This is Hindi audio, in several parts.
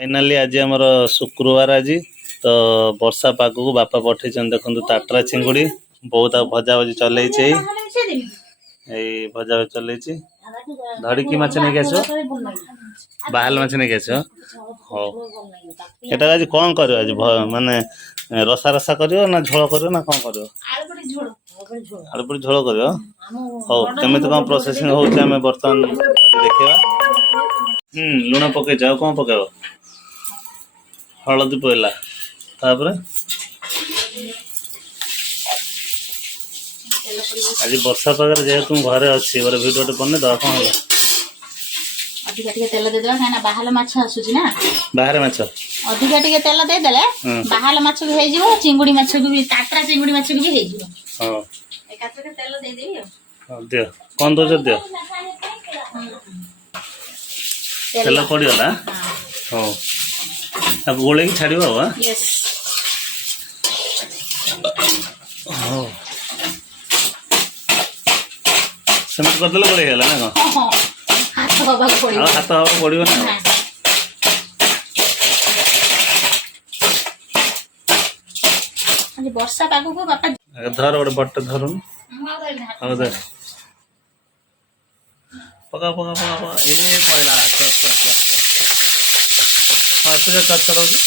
फाइनाली आज आमर शुक्रवार आज तो वर्षा पाग को बापा पठे देखो ताटरा चिंगुड़ी बहुत भजा भजी चल भजा भजी चल धड़की माछ नहीं आस बाहर माछ नहीं आस हाँ यहाँ आज कौन कर आज माने रसा रसा कर ना झोल कर ना कौन कर आलू पड़ी झोल कर हौ केमी कौन प्रोसेसिंग होमें बर्तमान देखा लुण पकई जाओ कौन पकेब हलदी पड़ला आज वर्षा पागे जेहेतु घरे अच्छी गोटे भिडियो बने दवा कौन है अधिका टिके तेल दे देबा काना बाहाल माछ आसुची ना बाहर माछ अधिका टिके तेल दे देले बाहाल माछ भी हेइ जिवो चिंगुडी माछ भी टाटरा चिंगुडी माछ भी हेइ जिवो हां एकात्र के तेल दे देबी हां दे कोन दो दे तेल पड़ीगला हां अब गोले की छाड़िबो हां यस हां समेत कर देले गोले गेला ना हां हाथ हवा पड़िबो हाथ हवा पड़िबो ना आज वर्षा पागो को बापा धर गोटे बट्टे धरुन हां धर पका पका पका पका ए पड़ला चट चट चट हां तो चट चट होगी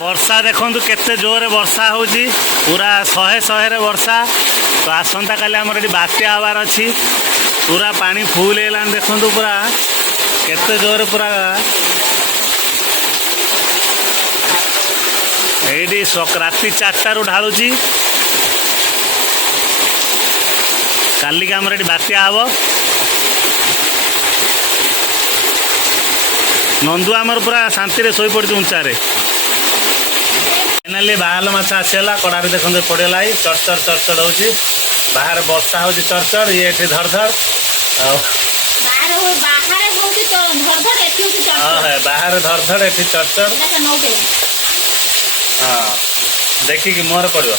वर्षा देखु केते जोरे वर्षा होची पूरा शहे शहे वर्षा तो आसंता काली आमर ये बात्या आवार अच्छी पूरा पानी फुल है देखु पूरा केते जोरे पूरा ये राति 4 रू ढालुची काली का आमर ये बात्या हम नंदू आमर पूरा शांति रे सोई पड़ी उंचा रे फाइनाली बाहर माछ आसला कड़ारे देखते पड़ेगा चरचर चरचर हो बाहर वर्षा हो चरचर ये धर धर बाहर धर धर ये चरचर हाँ देखिकी मोहर पड़ो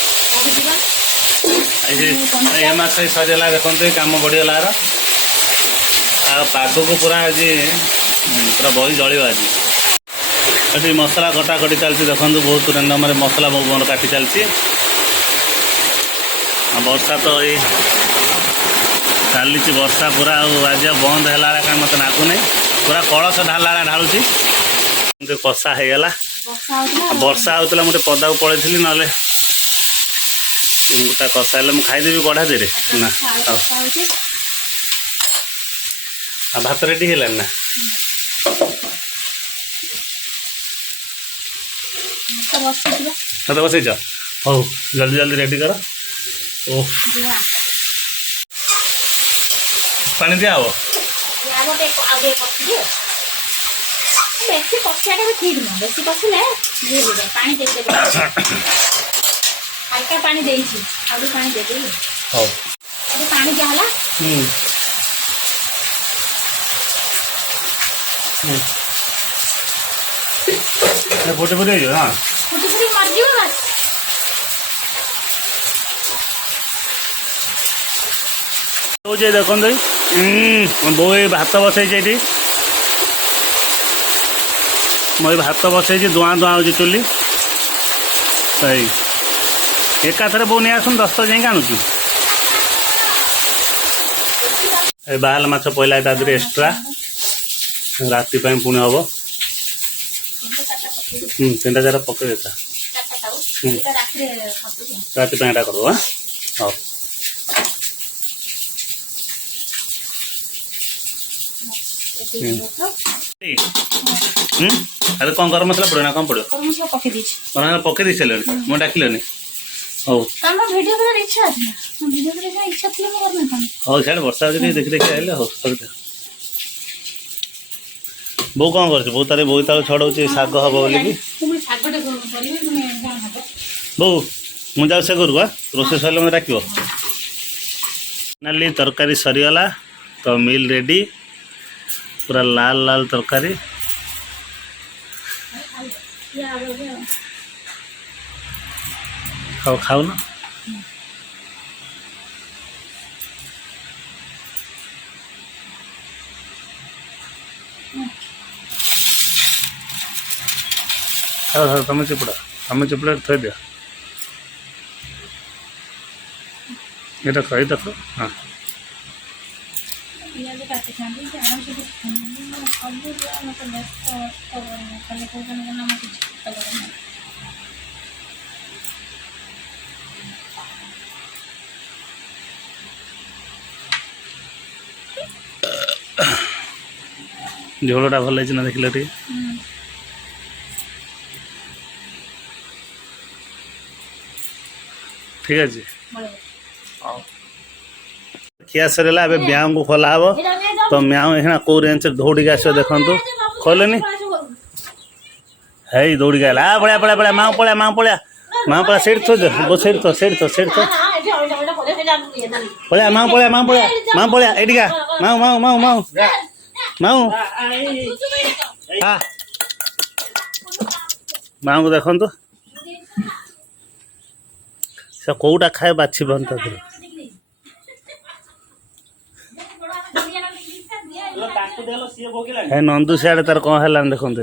ये मास सरीगला देखते कम बढ़ीगला पाग को पूरा आज पूरा बही जलिव आज ये मसला कटाकटी चलती देखो बहुत रैंडम मसला मोर काटी चलती वर्षा तो ये चली वर्षा पूरा आज बंद है मत लगुनि पूरा कलश ढाला ढालुची कषा हो गला वर्षा होता मुझे पदा को पलि ना कषा है मुझे खाईदेवी कढ़ा दे ना भात रेडी है ना तो बसई हौ जल्दी जल्दी रेडी कर ओ पानी दिया हम हल्का पानी दे पानी दे पानी दिया फुटे फुटे हाँ देखो बो भात बसई मैं भात बसई धुआं धुआं हो चुली सही एकाथरे बो नहीं आसन 10 जाए आणुची बाहर माछ पहला एक्सट्रा राति पुणी हम 3 4 पकड़ देता राति एटा कर हाँ अरे कौन गरम मसला पड़ो ना कौन पड़ो गरम पकई दी सारे मुझे डाकिल हौ हौ साढ़े वर्षा देखी देखी आइले हौ बो कौन कर बो तार बोईतालु छड़ाऊँ शाग हम बोलिकी ବୋଉ ମୁଁ ଯାଉ ସେ ଘରକୁ ରୋଷେଇ ସରିଲେ ମୋତେ ଡାକିବ। ନାଲି ତରକାରୀ ସରିଗଲା ତ ମିଲ୍ ରେଡ଼ି ପୁରା ଲାଲ ଲାଲ ତରକାରୀ। ଖାଉନ ଖାଉ ତମେ ଚିପୁଡ଼ା ଥୋଇ ଦିଅ। এটা খাই দেখো হ্যাঁ ঝোলটা ভালো লাগছে না দেখলে ଟିକେ ঠিক আছে। ଖିଆ ସରିଲା ଏବେ ବ୍ୟାଙ୍କକୁ ଖୋଲା ହବ ତ ମ୍ୟାଉ ଏଇନା କୋଉ ରେଞ୍ଜରେ ଦୌଡ଼ିକି ଆସିବ ଦେଖନ୍ତୁ ଖୋଲେନି ହେଇ ଦୌଡ଼ିକି ଆଇଲା ପଳା ପଳା ପଳା ମାଉ ପଳା ସେଇଠି ଥୋ ସେଇଠି ପଳା ମାଉ ପଳା ଏଇଠିକା ମାଉ ମାଉଙ୍କୁ ଦେଖନ୍ତୁ ସେ କୋଉଟା ଖାଏ ବାଛି ପାରୁନି ତା ନନ୍ଦୁ ସିଆଡ଼େ ତାର କ'ଣ ହେଲାନି ଦେଖନ୍ତୁ।